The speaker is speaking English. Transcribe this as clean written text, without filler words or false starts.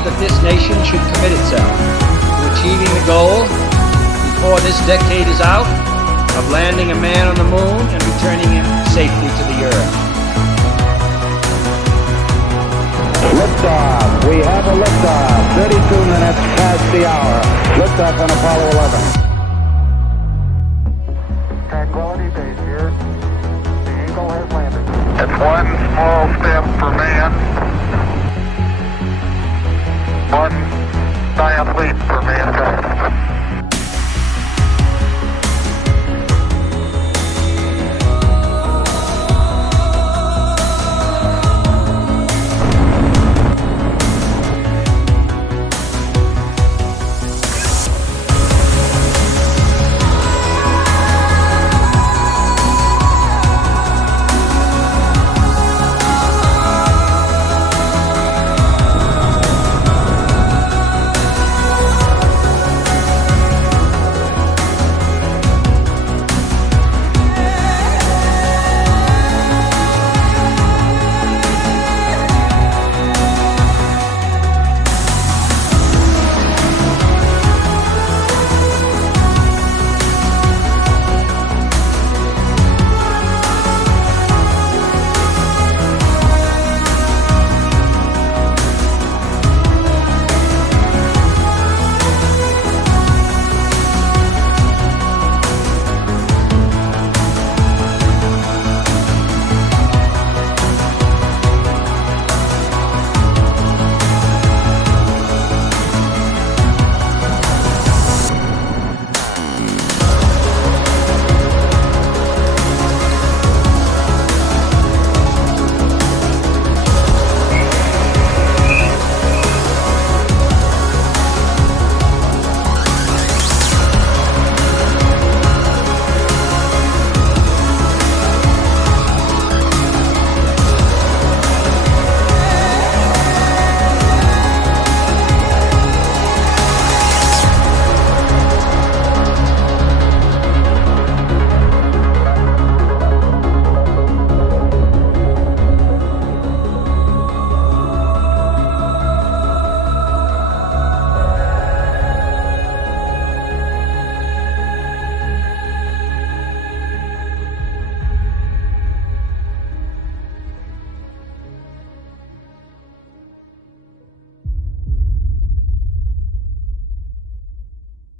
believe that this nation should commit itself to achieving the goal before this decade is out of landing a man on the moon and returning him safely to the earth. Liftoff. We have a liftoff. 32 minutes past the hour. Liftoff on Apollo 11. Tranquility Base here. The Eagle has landed. It's one small step for man, one giant leap for mankind.